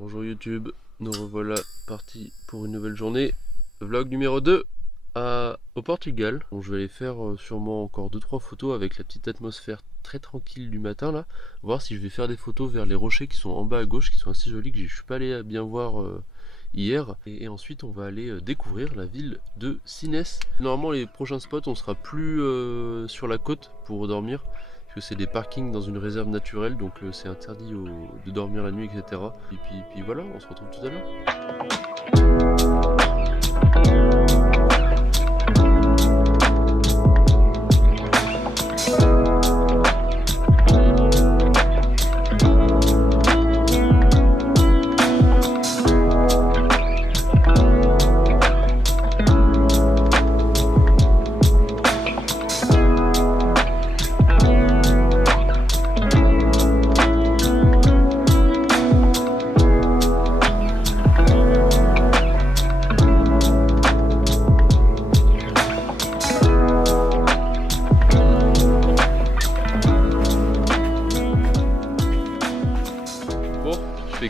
Bonjour YouTube, nous revoilà partis pour une nouvelle journée. Vlog numéro 2 au Portugal. Bon, je vais aller faire sûrement encore 2-3 photos avec la petite atmosphère très tranquille du matin là. Voir si je vais faire des photos vers les rochers qui sont en bas à gauche, qui sont assez jolis, que je suis pas allé bien voir hier. Et ensuite on va aller découvrir la ville de Sines. Normalement les prochains spots on sera plus sur la côte pour dormir, parce que c'est des parkings dans une réserve naturelle, donc c'est interdit de dormir la nuit, etc. Et puis voilà, on se retrouve tout à l'heure.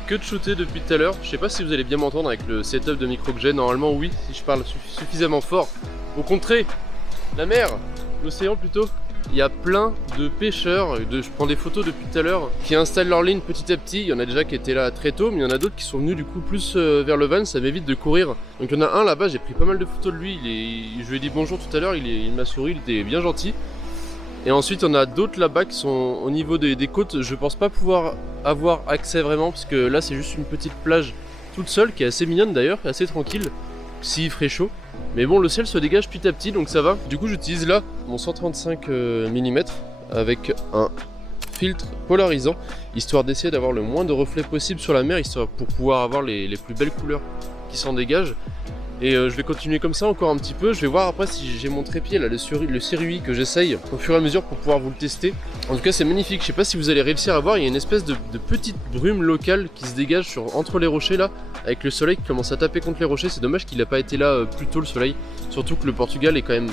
Que de shooter depuis tout à l'heure. Je sais pas si vous allez bien m'entendre avec le setup de micro que j'ai. Normalement oui, si je parle suffisamment fort. Au contraire, la mer, l'océan plutôt, il y a plein de pêcheurs, je prends des photos depuis tout à l'heure, qui installent leur ligne petit à petit. Il y en a déjà qui étaient là très tôt, mais il y en a d'autres qui sont venus du coup plus vers le van, ça m'évite de courir. Donc il y en a un là-bas, j'ai pris pas mal de photos de lui, je lui ai dit bonjour tout à l'heure, il m'a souri, il était bien gentil. Et ensuite on a d'autres là-bas qui sont au niveau des côtes. Je pense pas pouvoir avoir accès vraiment, parce que là c'est juste une petite plage toute seule qui est assez mignonne d'ailleurs, assez tranquille, s'il ferait chaud. Mais bon, le ciel se dégage petit à petit donc ça va. Du coup j'utilise là mon 135 mm avec un filtre polarisant, histoire d'essayer d'avoir le moins de reflets possible sur la mer, histoire pour pouvoir avoir les plus belles couleurs qui s'en dégagent. Et je vais continuer comme ça encore un petit peu. Je vais voir après si j'ai mon trépied là, le Sirui que j'essaye au fur et à mesure pour pouvoir vous le tester. En tout cas c'est magnifique, je sais pas si vous allez réussir à voir, il y a une espèce de petite brume locale qui se dégage entre les rochers là, avec le soleil qui commence à taper contre les rochers. C'est dommage qu'il n'a pas été là plus tôt le soleil, surtout que le Portugal est quand même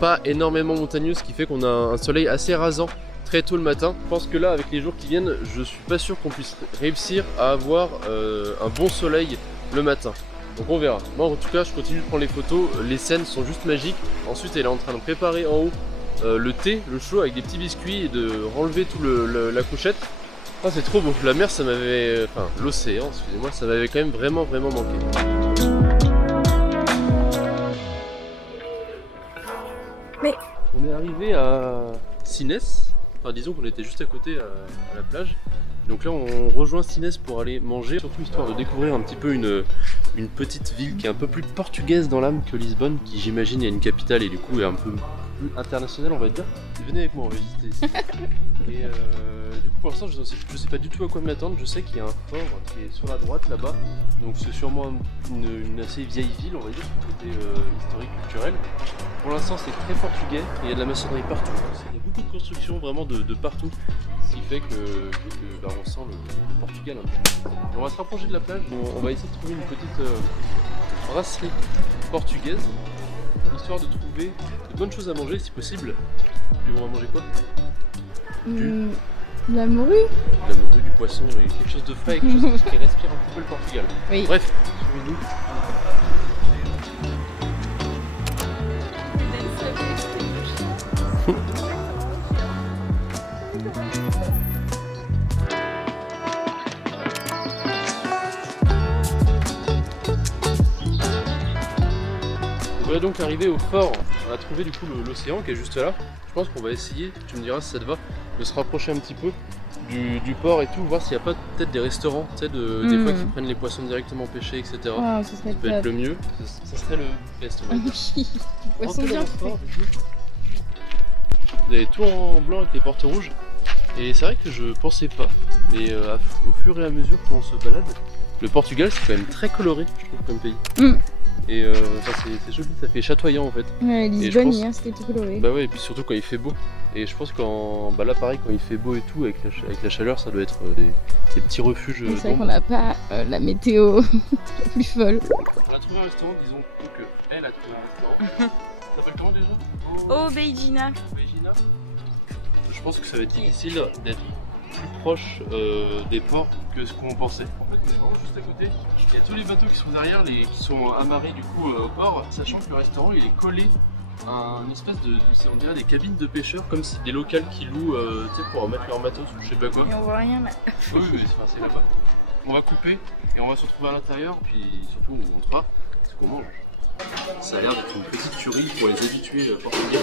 pas énormément montagneux, ce qui fait qu'on a un soleil assez rasant très tôt le matin. Je pense que là avec les jours qui viennent, je suis pas sûr qu'on puisse réussir à avoir un bon soleil le matin. Donc on verra. Moi en tout cas je continue de prendre les photos, les scènes sont juste magiques. Ensuite elle est en train de préparer en haut le thé, le chaud avec des petits biscuits et de renlever tout la couchette. Ah c'est trop beau, la mer ça m'avait... Enfin l'océan, excusez-moi, ça m'avait quand même vraiment manqué. Mais... On est arrivé à Sines, enfin disons qu'on était juste à côté à la plage. Donc là on rejoint Sines pour aller manger, surtout histoire de découvrir un petit peu une petite ville qui est un peu plus portugaise dans l'âme que Lisbonne, qui j'imagine est une capitale et du coup est un peu plus internationale on va dire. Venez avec moi, on va visiter ici. Et du coup pour l'instant je sais pas du tout à quoi m'attendre. Je sais qu'il y a un fort qui est sur la droite là-bas, donc c'est sûrement une assez vieille ville on va dire, côté historique, culturel. Pour l'instant c'est très portugais, il y a de la maçonnerie partout, il y a beaucoup de constructions vraiment de partout. Ce qui fait que on sent le Portugal un peu. On va se rapprocher de la plage, on va essayer de trouver une petite brasserie portugaise, histoire de trouver de bonnes choses à manger si possible. Et on va manger quoi? De la morue. De la morue, du poisson, et quelque chose de frais, quelque chose qui respire un petit peu le Portugal. Oui. Bref, suivez-nous. On est donc arrivé au fort, on a trouvé du coup l'océan qui est juste là. Je pense qu'on va essayer, tu me diras si ça te va, de se rapprocher un petit peu du port et tout, voir s'il n'y a pas peut-être des restaurants, tu sais, des fois qui prennent les poissons directement pêchés, etc. Wow, ça peut être le mieux, ça serait le best. Poisson bien fait. Vous avez tout en blanc avec les portes rouges, et c'est vrai que je pensais pas, mais au fur et à mesure qu'on se balade, le Portugal c'est quand même très coloré, je trouve, comme pays. Et c'est joli, ça fait chatoyant en fait. Ouais, Lisbonne hier c'était tout coloré. Bah ouais, et puis surtout quand il fait beau. Et je pense qu'en là pareil, quand il fait beau et tout, avec la chaleur, ça doit être des petits refuges. C'est vrai qu'on n'a pas la météo la plus folle. On a trouvé un restaurant, disons que elle a trouvé un restaurant. Ça s'appelle comment déjà? Oh Beijina. Beijina. Je pense que ça va être difficile d'être plus proche des ports que ce qu'on pensait. En fait, c'est vraiment juste à côté. Il y a tous les bateaux qui sont derrière, qui sont amarrés du coup au port, sachant que le restaurant il est collé à une espèce de, on dirait des cabines de pêcheurs, comme si des locales qui louent, tu sais, pour mettre leur matos ou je sais pas quoi. Et on voit rien là. Oui, c'est là-bas. On va couper et on va se retrouver à l'intérieur, puis surtout on vous montrera ce qu'on mange. Ça a l'air d'être une petite tuerie pour les habitués portugais.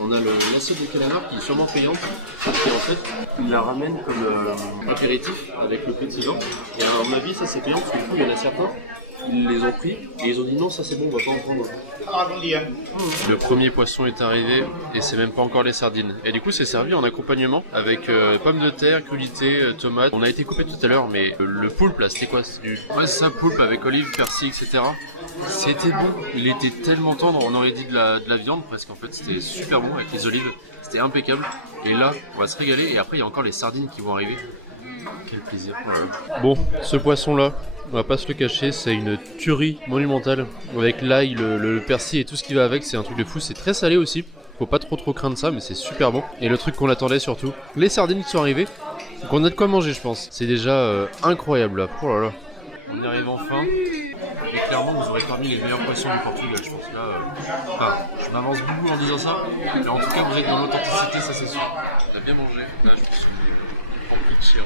On a l'assiette de calamar qui est sûrement payante et en fait ils la ramènent comme apéritif avec le petit vin. Et à mon avis ça c'est payant parce que du coup il y en a certains, ils les ont pris et ils ont dit non ça c'est bon on va pas en prendre. Le premier poisson est arrivé et c'est même pas encore les sardines. Et du coup c'est servi en accompagnement avec pommes de terre, crudités, tomates. On a été coupé tout à l'heure mais le poulpe là c'était quoi? Ouais c'est ça, poulpe avec olives, persil etc. C'était bon, il était tellement tendre, on aurait dit de la viande presque en fait, c'était super bon avec les olives, c'était impeccable. Et là, on va se régaler et après il y a encore les sardines qui vont arriver. Quel plaisir. Voilà. Bon, ce poisson là, on va pas se le cacher, c'est une tuerie monumentale. Avec l'ail, le persil et tout ce qui va avec, c'est un truc de fou, c'est très salé aussi. Faut pas trop craindre ça, mais c'est super bon. Et le truc qu'on attendait surtout, les sardines qui sont arrivées, donc on a de quoi manger je pense. C'est déjà incroyable là, oh là là. On y arrive enfin. Et clairement, vous aurez parmi les meilleurs poissons du Portugal, je pense. Là, enfin, je m'avance beaucoup en disant ça, mais en tout cas, vous êtes dans l'authenticité, ça c'est sûr. On a bien mangé. Là, je me suis rempli de chair.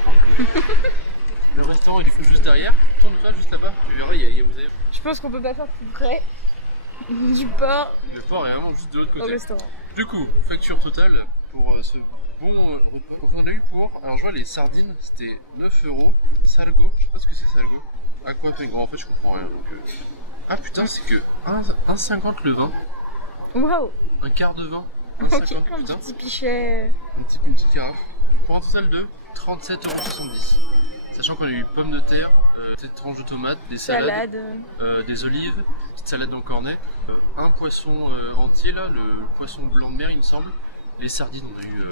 Le restaurant est du coup juste derrière. Tourne là, juste là-bas. Tu verras, vous avez... Je pense qu'on peut pas faire plus près du port. Le port est vraiment juste de l'autre côté. Au restaurant. Du coup, facture totale pour ce bon repas. On a eu pour. Alors, je vois les sardines, c'était 9 €. Salgo, je sais pas ce que c'est Salgo. À quoi fait grand en fait je comprends rien donc ah putain c'est que 1,50 le vin. Waouh. Un quart de vin. 1,50 Un putain. petit pichet. Une petite carafe. Pour un total de 37,70 €. Sachant qu'on a eu pommes de terre, petite tranche de tomates, des salades, des olives, petite salade en cornet, un poisson entier là, le poisson blanc de mer il me semble. Les sardines on a eu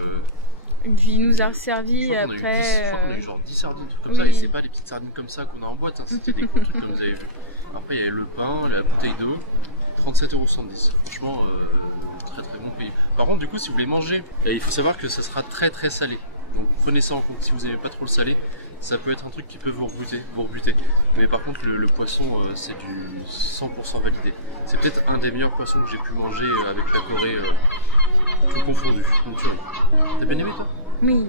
et puis il nous a servi après. Je crois qu'on a eu genre 10 sardines, trucs comme ça, et c'est pas les petites sardines comme ça qu'on a en boîte, hein, c'était des gros trucs comme vous avez vu. Après il y avait le pain, la bouteille d'eau, 37,70 €. Franchement, très bon pays. Par contre, du coup, si vous voulez manger, il faut savoir que ça sera très salé. Donc prenez ça en compte, si vous n'aimez pas trop le salé, ça peut être un truc qui peut vous rebuter. Mais par contre, le poisson, c'est du 100% validé. C'est peut-être un des meilleurs poissons que j'ai pu manger avec la Corée. Tout confondu, donc tu vois. T'as bien aimé toi? Oui.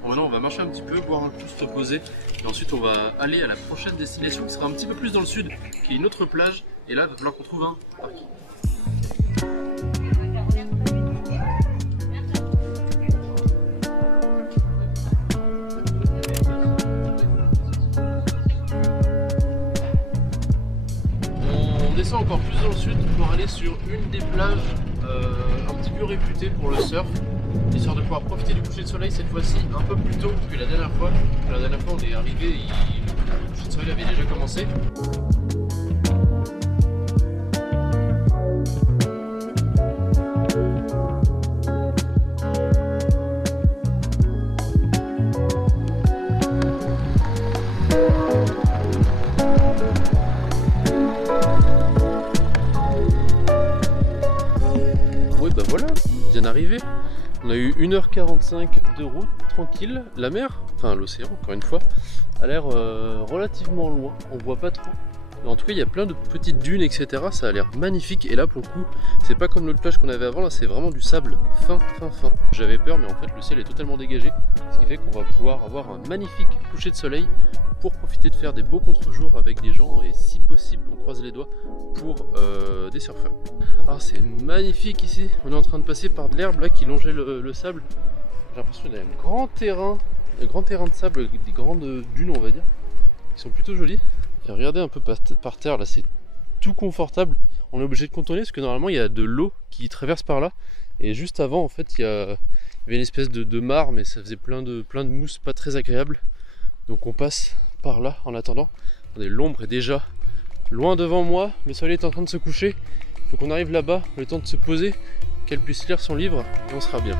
Bon, maintenant on va marcher un petit peu, boire un coup, se reposer. Et ensuite on va aller à la prochaine destination qui sera un petit peu plus dans le sud, qui est une autre plage. Et là il va falloir qu'on trouve un parking. On descend encore plus dans le sud pour aller sur une des plages un petit peu réputée pour le surf, histoire de pouvoir profiter du coucher de soleil cette fois-ci un peu plus tôt que la dernière fois. La dernière fois on est arrivé et le coucher de soleil avait déjà commencé. Arrivé. On a eu 1h45 de route tranquille. La mer, enfin l'océan encore une fois, a l'air relativement loin, on voit pas trop. Mais en tout cas il y a plein de petites dunes etc, ça a l'air magnifique. Et là pour le coup c'est pas comme l'autre plage qu'on avait avant, là c'est vraiment du sable fin. J'avais peur mais en fait le ciel est totalement dégagé, ce qui fait qu'on va pouvoir avoir un magnifique coucher de soleil pour profiter de faire des beaux contre-jours avec des gens et si possible on croise les doigts pour des surfeurs. Ah c'est magnifique ici, on est en train de passer par de l'herbe là qui longeait le sable. J'ai l'impression qu'il y a un grand terrain de sable, des grandes dunes on va dire, qui sont plutôt jolies. Et regardez un peu par terre là, c'est tout confortable. On est obligé de contourner parce que normalement il y a de l'eau qui traverse par là. Et juste avant en fait il y avait une espèce de mare, mais ça faisait plein de mousse pas très agréable. Donc on passe par là en attendant. L'ombre est déjà loin devant moi, le soleil est en train de se coucher. Il faut qu'on arrive là-bas, le temps de se poser, qu'elle puisse lire son livre et on sera bien.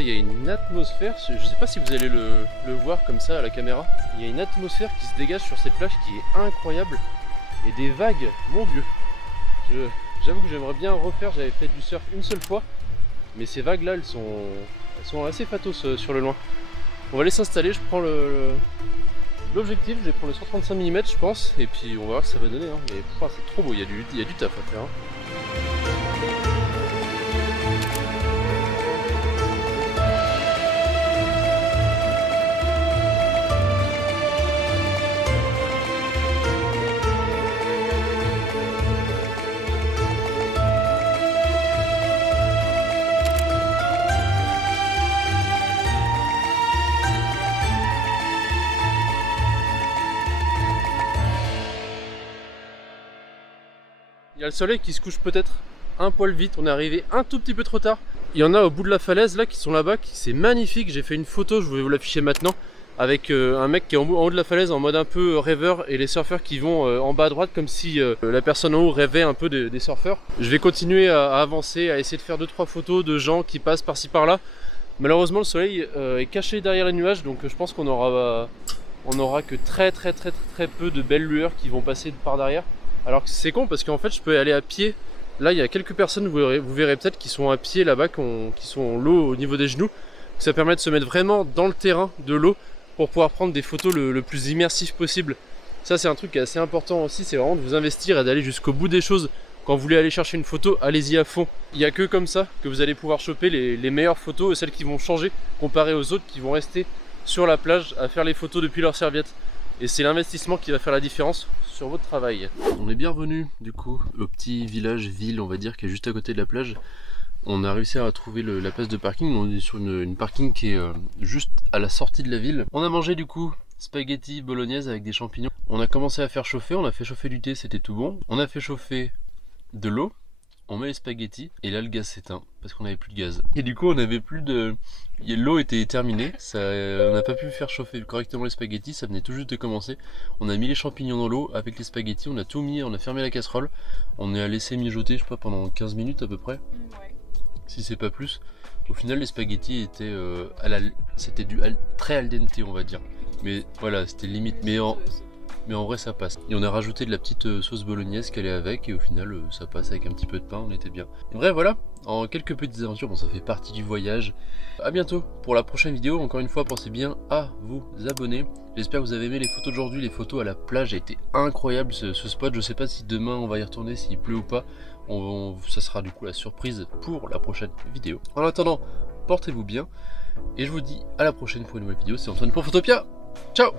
il y a une atmosphère, je sais pas si vous allez le voir comme ça à la caméra. Il y a une atmosphère qui se dégage sur cette plage qui est incroyable. Et des vagues, mon dieu. J'avoue que j'aimerais bien refaire, j'avais fait du surf une seule fois. Mais ces vagues là, elles sont assez patos sur le loin. On va aller s'installer, je prends l'objectif, je vais prendre le 135 mm je pense. Et puis on va voir ce que ça va donner. Hein. Mais c'est trop beau, il y a du taf à faire. Hein. Il y a le soleil qui se couche peut-être un poil vite, on est arrivé un tout petit peu trop tard. Il y en a au bout de la falaise là qui sont là-bas, c'est magnifique, j'ai fait une photo, je vais vous l'afficher maintenant, avec un mec qui est en haut de la falaise en mode un peu rêveur et les surfeurs qui vont en bas à droite comme si la personne en haut rêvait un peu des surfeurs. Je vais continuer à avancer, à essayer de faire 2-3 photos de gens qui passent par-ci par-là. Malheureusement le soleil est caché derrière les nuages, donc je pense qu'on aura que très peu de belles lueurs qui vont passer par derrière. Alors que c'est con parce qu'en fait je peux aller à pied. Là il y a quelques personnes, vous verrez peut-être, qui sont à pied là-bas, qui sont l'eau au niveau des genoux. Ça permet de se mettre vraiment dans le terrain de l'eau pour pouvoir prendre des photos le plus immersif possible. Ça c'est un truc qui est assez important aussi, c'est vraiment de vous investir et d'aller jusqu'au bout des choses. Quand vous voulez aller chercher une photo, allez-y à fond. Il n'y a que comme ça que vous allez pouvoir choper les meilleures photos et celles qui vont changer comparé aux autres qui vont rester sur la plage à faire les photos depuis leur serviette. Et c'est l'investissement qui va faire la différence sur votre travail. On est bien revenu du coup au petit ville on va dire, qui est juste à côté de la plage. On a réussi à trouver la place de parking. On est sur une parking qui est juste à la sortie de la ville. On a mangé du coup spaghetti bolognaise avec des champignons. On a commencé à faire chauffer, on a fait chauffer du thé, c'était tout bon. On a fait chauffer de l'eau, on met les spaghettis et là le gaz s'éteint parce qu'on n'avait plus de gaz. Et du coup on n'avait plus de... L'eau était terminée, on n'a pas pu faire chauffer correctement les spaghettis, ça venait tout juste de commencer. On a mis les champignons dans l'eau avec les spaghettis, on a tout mis, on a fermé la casserole. On a laissé mijoter je sais pas pendant 15 minutes à peu près, ouais. Si c'est pas plus. Au final les spaghettis étaient c'était du très al dente on va dire. Mais voilà, c'était limite, mais en vrai ça passe. Et on a rajouté de la petite sauce bolognaise qu'elle est avec et au final ça passe avec un petit peu de pain, on était bien. Et bref voilà, en quelques petites aventures, bon ça fait partie du voyage. A bientôt pour la prochaine vidéo, encore une fois pensez bien à vous abonner. J'espère que vous avez aimé les photos d'aujourd'hui, les photos à la plage, a été incroyable ce spot. Je sais pas si demain on va y retourner, s'il pleut ou pas. Ça sera du coup la surprise pour la prochaine vidéo. En attendant, portez-vous bien et je vous dis à la prochaine pour une nouvelle vidéo. C'est Antoine pour Photopia. Ciao.